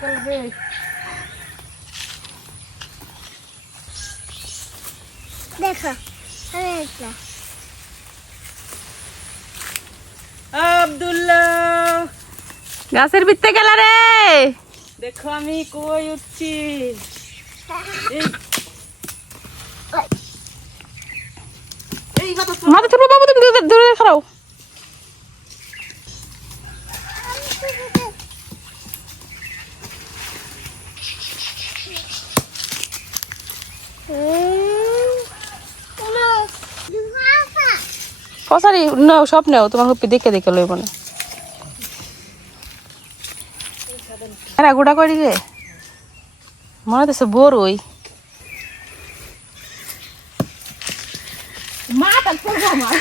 দেখো আব্দুল্লাহ গাছের ভিতরে গেল রে। দেখো আমি কই উঠছি। মাথা ছোট বাবু, তুমি দূরে খাও। কসারি নাও, সব নেও, তোমার হুপি দেখে দেখে লইব না। হ্যাঁ গোটা করি রে, মনে হচ্ছে বড় ওই মাথা পড়বো আমার।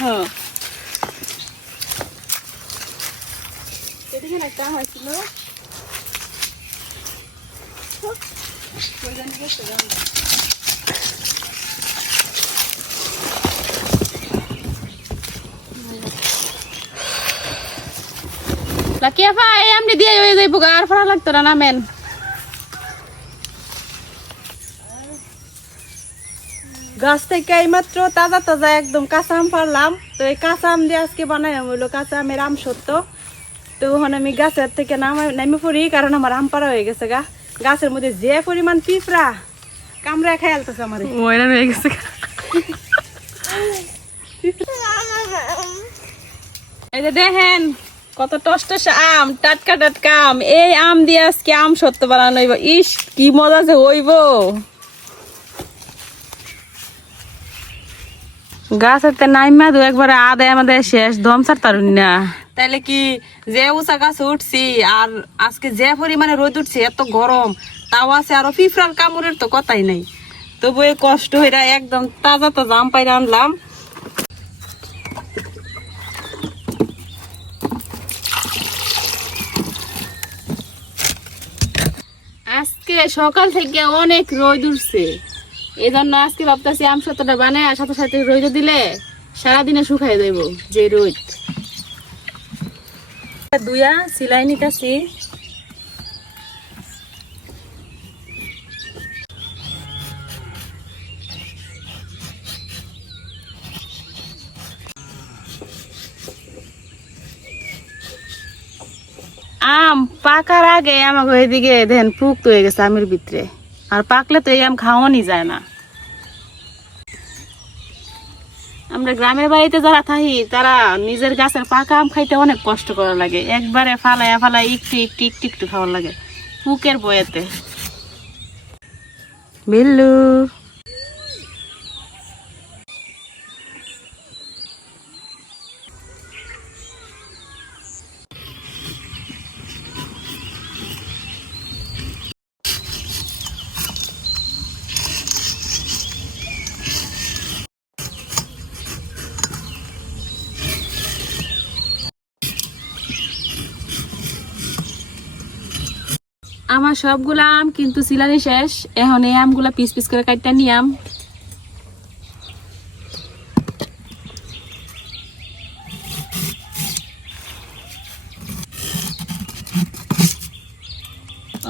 হ্যাঁ এদিকে একটা হয়েছিল লাকিয়া ভাই এমনি দিয়ে হয়ে যাইব গা, আর ফরা লাগতো না নামেন। গাছ থেকে এইমাত্র তাজা তাজা একদম কাঁচা আম পারলাম। তো এই কাঁচা আম দিয়ে আজকে বানাইলাম হইলো কাঁচা আমের আম সত্য। তো ওখানে আমি গাছের থেকে নেমে পড়ি, কারণ আমার আম পাড়া হয়ে গেছে গা। গাছের মধ্যে যে পরিমাণ পিঁপড়া কামড়া খাই আলতেছে আমার, ওইরা হয়ে গেছে। এই যে দেখেন কত টস আম, টাটকা টাটকা আম। এই আম দিয়ে আজকে আম সত্য বানানো হইব। ইস কি মজা যে হইব। গাছেতে নাইমা দু একবার আদায় আমাদের শেষ, দম ছাড় তারুন না। তাইলে কি যে উঁচা গাছে উঠছি আর আজকে যে পরিমাণে রোদ উঠছে, এত গরম তাও আছে, আরো পিঁপড়ার কামড়ের তো কথাই নাই। তবু এই কষ্ট হইরা একদম তাজা তাজা আম পাইরা আনলাম। আজকে সকাল থেকে অনেক রোদ উঠছে, এই জন্য আজকে ভাবতেছি আম সত্যটা বানায় আর সাথে সাথে রোদ দিলে সারাদিনে শুকাই দেব যে রোদ। দুইয়া সিলাই নিতেছি। আম পাকার আগে আমাকে এদিকে দেখেন পুক তো হয়ে গেছে আমের ভিতরে, আর পাকলে তো এই আম খাওয়ানি যায় না। আমরা গ্রামের বাড়িতে যারা থাকি তারা নিজের গাছের পাকা আম খাইতে অনেক কষ্ট করা লাগে, একবারে ফালাইয়া ফালাই একটু একটু একটু একটু খাওয়ার লাগে পুকের বয়েতে। বিল্লু আমার সবগুলা আম কিন্তু সিলানি শেষ, এখন এই আমগুলা পিস পিস করে কাটতে নিয়াম।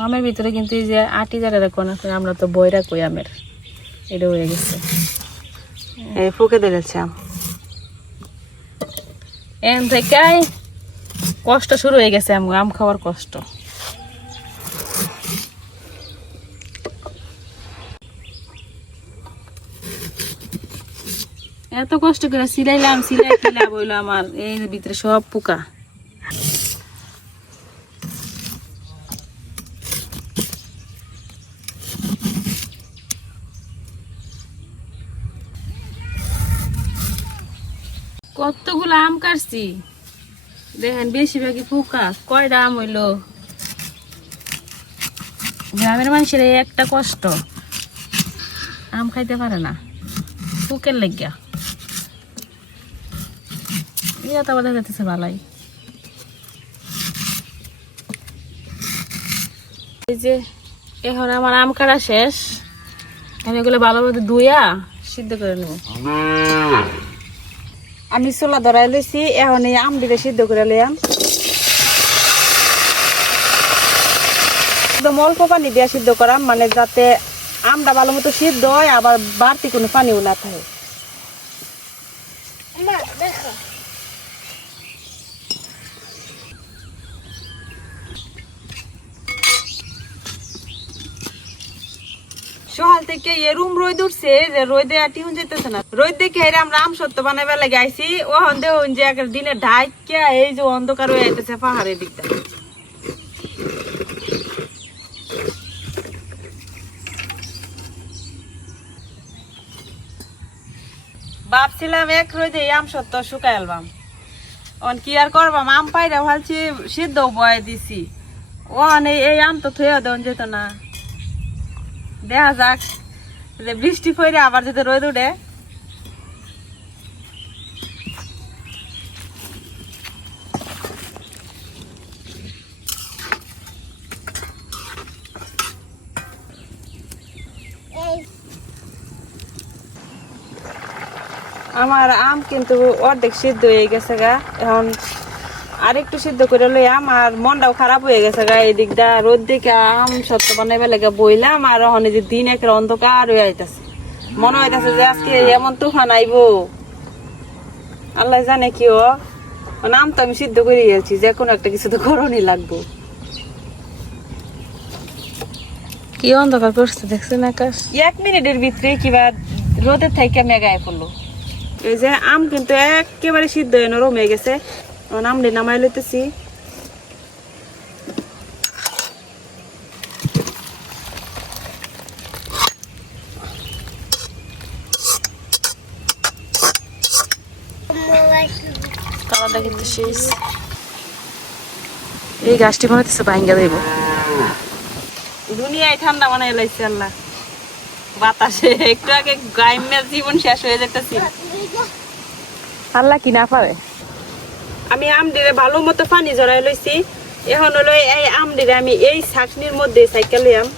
আমের ভিতরে কিন্তু এই যে আটি জায়গাটা কোন আছে, আমরা তো বইরা কই আমের, এটা হয়ে গেছে এই ফুকে দিয়েছে আম। এন থেকে কষ্ট শুরু হয়ে গেছে, আম খাওয়ার কষ্ট। এত কষ্ট করে সিলাইলাম, সিলাই কি লাভ হইলো আমার, এই ভিতরে সব পোকা। কতগুলো আম কাটছি দেখেন, বেশিরভাগই পোকা। কয়টা আম হইলো। গ্রামের মানুষের এই একটা কষ্ট, আম খাইতে পারে না পোকের লাগিয়া। এটা তো দেখা যাচ্ছে ভালাই। এই যে এখন আমার আম কাটা শেষ, আমি এগুলো ভালো মতো ধুইয়া সিদ্ধ করে নেব। আমি চুলা ধরাই লইছি, এখন এই আম দিলে সিদ্ধ করে লইয়াম। একদম অল্প পানি দিয়ে সিদ্ধ করাম, মানে যাতে আমটা ভালো মতো সিদ্ধ হয়, আবার বাড়তি কোনো পানিও না থাকে। সকাল থেকে এরুম রোদ উঠছে যে রোদে টিউন যেতেছে না। রোদ দেখে আমরা আম সত্য বানাবে লাগে আইছি। ও হন্দে যে দিনে ঢাকিয়া এই যে অন্ধকার হয়ে যাইতেছে পাহাড়ের দিকটা। ভাবছিলাম এক রোদে আম সত্য শুকাই আলবাম, কি আর করবাম, আম পাইরা ভালছি সিদ্ধ বয়ে দিছি। ও এই আম তো থুয়া দেন যেত না। দেখা যাক যে বৃষ্টি পড়ে আবার যদি রোদ উঠে। আমার আম কিন্তু অর্ধেক সিদ্ধ হয়ে গেছে গা, এখন আরেকটু সিদ্ধ করে লই। আমার মনটাও খারাপ হয়ে গেছে গা, এই দিকটা রোদ দিকে আম সত্য বানাইবে লাগে বইলাম। আর এখন যে দিন একটা অন্ধকার হয়ে আইতাছে, মনে হইতাছে যে আজকে এমন তুফান আইবো, আল্লাহ জানে কি ও। আম তো আমি সিদ্ধ করে গেছি, যে কোনো একটা কিছু তো করণই লাগবো। কি অন্ধকার করছে দেখছেন আকাশ? 1 মিনিটের ভিতরে কিবা রোদের থেকে মেঘায় পড়লো। এই যে আম কিন্তু একেবারে সিদ্ধ হয়ে নরম হয়ে গেছে, আমটি নামাই লইতেছি। কালারটা কিন্তু শেষ। এই গাছটি মনে হচ্ছে ভাঙ্গা দেব। দুনিয়ায় ঠান্ডা বানাই লাইছে আল্লাহ, বাতাসে একটু আগে গ্রামের জীবন শেষ হয়ে যেতেছি। আল্লাহ কি না পারে। আমি আমডিরে ভালো মতো পানি জড়াই লইছি। এখন হলো এই আমডিরে আমি এই ছাকনির মধ্যে সাইকেল লিয়াম।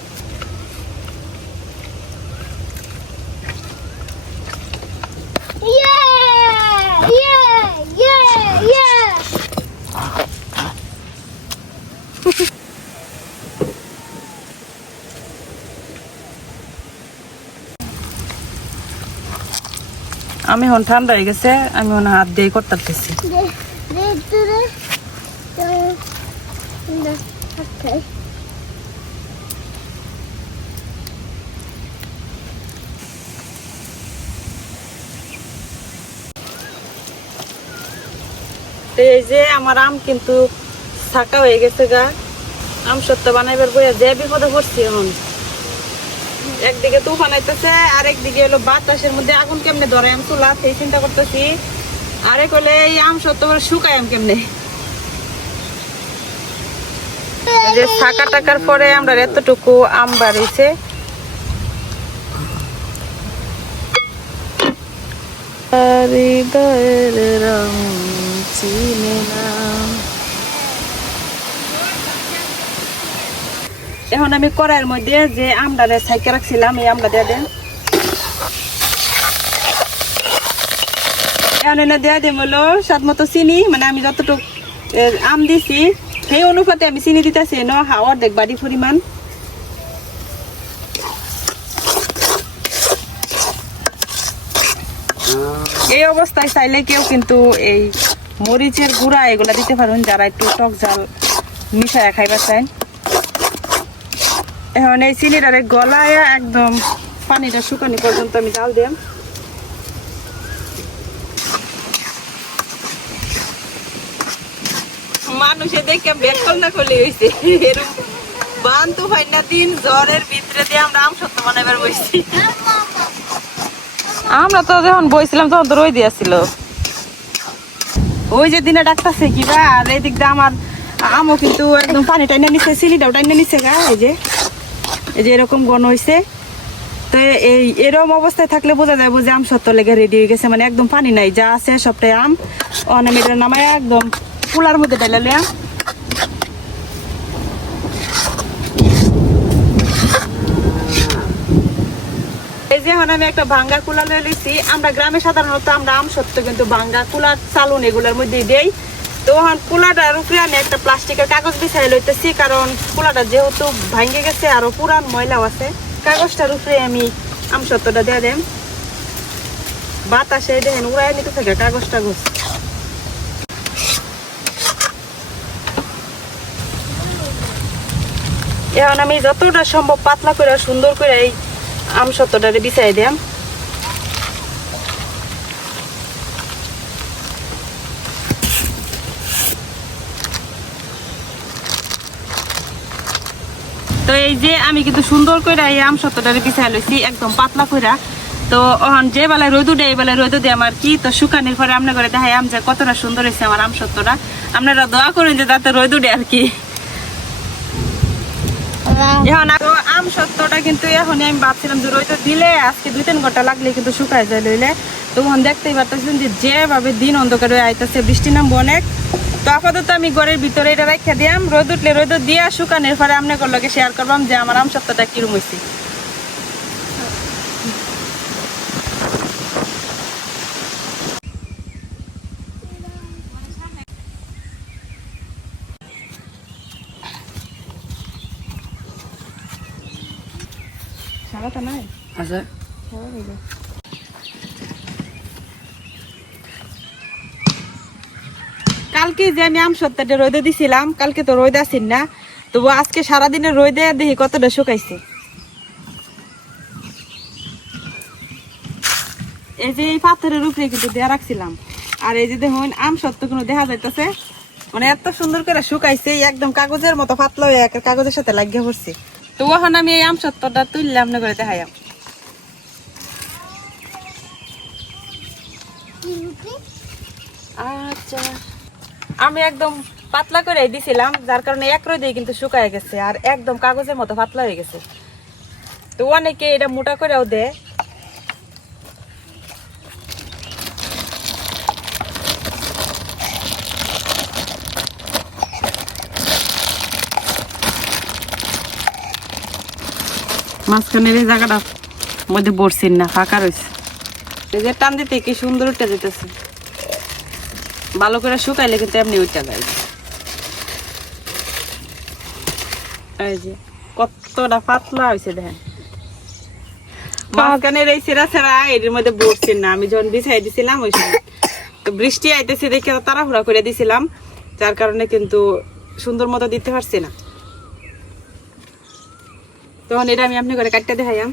আমি এখন ঠান্ডা হয়ে গেছে, আমি এখন হাত দিয়ে করতেছি। এই যে আমার আম কিন্তু ছাকা হয়ে গেছে গা, আম সত্য বানাইবার বইয়া যে বিপদে পড়ছি। এখন একদিকে তুফান আইতেছে, আর একদিকে হলো বাতাসের মধ্যে আগুন কেমনে ধরে আম চুলা, সেই চিন্তা করতেছি। আরেক হলে এই আম সত্য করে শুকাই আম কেমনে। যে ছাকা টাকার পরে আমরা এতটুকু আম বাড়িছে। এখন আমি কড়াইয়ের মধ্যে যে আমটা ছাইকে রাখছিলাম এই আমটা দিয়ে দেন। এখন এনে দিয়ে দিম হলো স্বাদ মতো চিনি, মানে আমি যতটুকু আম দিছি সেই অনুপাতে আমি চিনি দিতেছি অর্ধেক বাড়ি পরিমাণ। এই অবস্থায় চাইলে কেউ কিন্তু এই মরিচের গুঁড়া এগুলা দিতে পারেন, যারা একটু টক ঝাল মিশায় খাইবার চান। এখন এই চিনিটারে গলায় একদম পানিটা শুকানি পর্যন্ত আমি জাল দিলাম। মানুষে দেখে বেকল না করলে হয়েছে এরকম বান্তু হয় না। দিন জ্বরের ভিতরে দিয়ে আমরা আম সত্য বানাইবার বসছি। আমরা তো যখন বইছিলাম তখন তো রই দিয়েছিল। ওই যে দিনে ডাকতেছে কিবা, আর এই দিক দিয়ে আমার আমও কিন্তু একদম পানি টাইনা নিচ্ছে, চিনিটাও টাইনা নিচ্ছে গা। এই যে এরকম গণ হয়েছে। তো এই এরকম অবস্থায় থাকলে বোঝা যায় যে আম সত্য লেগে রেডি হয়ে গেছে, মানে একদম পানি নাই, যা আছে সবটাই আম। অনেক নামায় একদম কুলার মধ্যে ঢেলে এই যে যে এখন আমি একটা ভাঙ্গা কুলা লয়ে লিছি। আমরা গ্রামে সাধারণত আমরা আম সত্য কিন্তু ভাঙ্গা কুলার চালুন এগুলোর মধ্যে দেই। তো এখন কুলাটার উপরে আমি একটা প্লাস্টিকের কাগজ বিছাই লইতেছি, কারণ কুলাটা যেহেতু ভাঙ্গে গেছে আরো পুরান ময়লাও আছে। কাগজটার উপরে আমি আম সত্যটা দিয়ে দেন, বাতাসে দেখেন উড়াই নিতে থাকে কাগজ টাগজ। এখন আমি যতটা সম্ভব পাতলা করে সুন্দর করে এই আম সত্যটারে বিছাই দিলাম। তো এই যে আমি কিন্তু সুন্দর করে এই আম সত্যটারে বিছাই লইছি একদম পাতলা করে। তো যে বেলায় রোদ উঠে এই বেলায় রোদ উঠে আমার কি তো শুকানির পরে আপনার করে দেখাই আম যে কতটা সুন্দর হয়েছে আমার আম সত্যটা। আপনারা দোয়া করেন যে তাতে রোদ উঠে আর কি। এখন আম সত্যটা কিন্তু এখনই আমি ভাবছিলাম যে রোদ দিলে আজকে 2-3 ঘন্টা লাগলে কিন্তু শুকায় যায় লইলে। তো এখন দেখতেই পারতেছেন যে যেভাবে দিন অন্ধকার হয়ে আইতেছে, বৃষ্টি নামবো অনেক। তো আপাতত আমি ঘরের ভিতরে এটা রেখে দিলাম, রোদ উঠলে রোদ দিয়া শুকানোর পরে আপনাদের লগে শেয়ার করলাম যে আমার আম সত্যটা কিরম হয়েছে। সারাটা নাই আচ্ছা কালকে যে আমি আম সত্যটা রোদে দিছিলাম, কালকে তো রোদ আসেন না, তবু আজকে সারাদিনের রোদে দেখি কতটা শুকাইছে। এই যে এই পাথরের উপরে কিন্তু দেয়া রাখছিলাম, আর এই যে দেখুন আম সত্য কোনো দেখা যাইতেছে, মানে এত সুন্দর করে শুকাইছে একদম কাগজের মতো পাতলা হয়ে কাগজের সাথে লাগিয়ে পড়ছে। তো এখন আমি এই আম সত্যটা তুললাম না করে দেখাই। আচ্ছা আমি একদম পাতলা করে দিছিলাম, যার কারণে এক রোদে কিন্তু শুকায় গেছে আর একদম কাগজের মতো পাতলা হয়ে গেছে। তো অনেকে এটা মোটা করেও দেয়। মাঝখানের এই জায়গাটার মধ্যে বসছেন না, ফাঁকা রয়েছে। এই যে টান দিতে কি সুন্দর উঠে যেতেছে, ভালো করে শুকাইলে কিন্তু এমনি উঠে যায়। এই যে কতটা পাতলা হয়েছে দেখেন, মাঝখানের এই ছেঁড়া ছেঁড়া এর মধ্যে বসছেন না। আমি যখন বিছাই দিছিলাম ওই সময় তো বৃষ্টি আইতেছে দেখে তাড়াহুড়া করে দিছিলাম, যার কারণে কিন্তু সুন্দর মতো দিতে পারছি না। তখন এটা আমি আপনি করে কাটতে দেখাইলাম।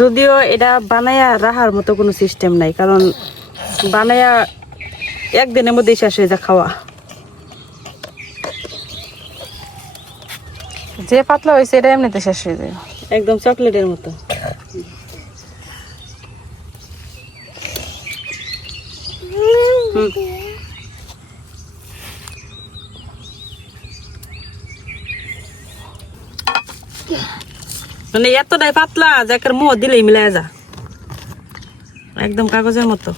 যদিও এটা বানায়া রাখার মতো কোনো সিস্টেম নাই, কারণ বানায়া একদিনের মধ্যে শেষ হয়ে যায় খাওয়া। যে পাতলা হয়েছে এটা এমনিতে শেষ হয়ে যায় একদম চকলেটের মতো। মানে এতটাই পাতলা যে মুহ দিলেই মিলাই যা, একদম কাগজের মতো।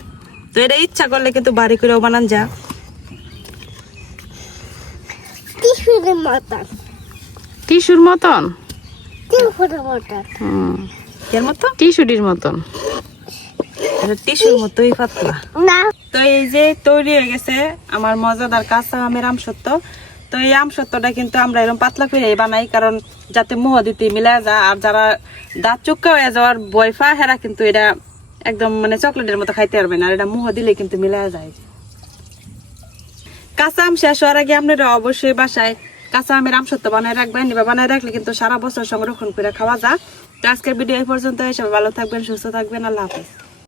তো এটা ইচ্ছা করলে কিন্তু বাড়ি করেও বানান যা। টিস্যুর মতন, এর মতো টিস্যুটির মতন, টিস্যুর মতোই পাতলা। তো এই যে তৈরি হয়ে গেছে আমার মজাদার কাঁচা আমের আম সত্য। তো এই আম সত্যটা কিন্তু আমরা এরকম পাতলা করে বানাই, কারণ যাতে মুহ দিতে মিলা যায়। আর যারা দাঁত চুক্কা হয়ে যাওয়ার বয়ফা হেরা কিন্তু এটা একদম মানে চকলেটের মতো খাইতে পারবে না, আর এটা মুহ দিলে কিন্তু মিলা যায়। কাঁচা আম শেষ হওয়ার আগে আপনারা অবশ্যই বাসায় কাঁচা আমের আম সত্য বানায় রাখবেন। এবার বানায় রাখলে কিন্তু সারা বছর সংরক্ষণ করে খাওয়া যায়। তো আজকের ভিডিও এই পর্যন্ত, সবাই ভালো থাকবেন, সুস্থ থাকবেন, আল্লাহ হাফেজ।